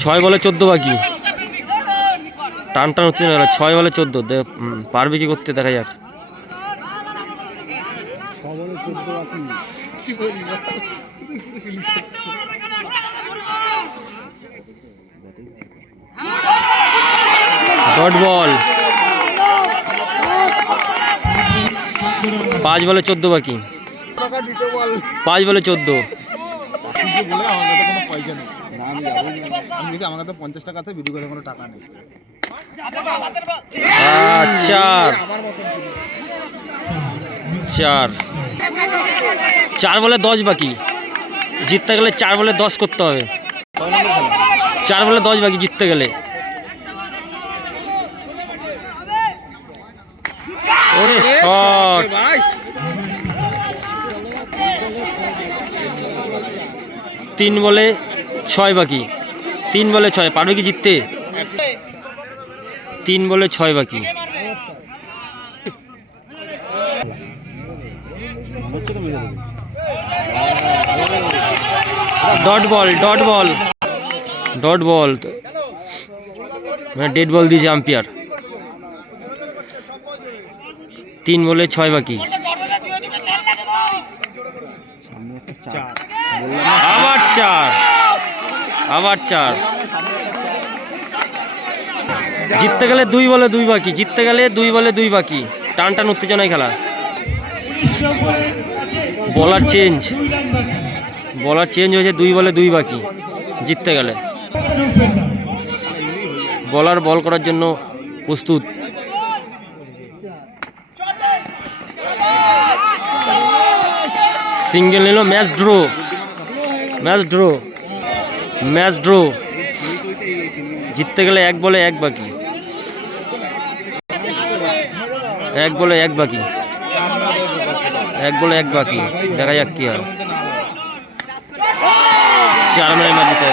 ছয় বলে চোদ্দ বাকি। টান টান হচ্ছে না ছয় বলে চোদ্দ। পারবে কি করতে? দেখা যাক। ডট বল পাঁচ বলে চোদ্দ বাকি। পাঁচ বলে চোদ্দ। বলে আমার কাছে কোনো পয়সা নেই। আমি যদি আমার কাছে পঞ্চাশ টাকা আছে ভিডিও করে কোনো টাকা নেই। আহ, চার চার। চার বলে দশ বাকি। জিততে গেলে চার বলে দশ করতে হবে। চার বলে দশ বাকি জিততে গেলে। তিন বলে ছয় বাকি। তিন বলে ছয়, পারবে কি জিততে? তিন বলে ছয় বাকি। Dot ball dot ball. Dot ball. মানে ডেড বল দিয়েছে আম্পিয়ার। তিন বলে ছয় বাকি। চার। আবার চার। আবার চার। জিততে গেলে দুই বলে দুই বাকি জিততে গেলে দুই বলে দুই বাকি। টান টান উত্তেজনায় খেলা। বলার চেঞ্জ। বলার চেঞ্জ হয়েছে দুই বলে দুই বাকি জিততে গেলে। বলার বল করার জন্য প্রস্তুত। সিঙ্গেল নিল match draw. Match draw. Match draw. জিততে গেলে এক বলে এক বাকি। এক বলে এক বাকি। এক বলে এক বাকি। দেখা যাক কি হয়। চার মানে ম্যাচ জিতে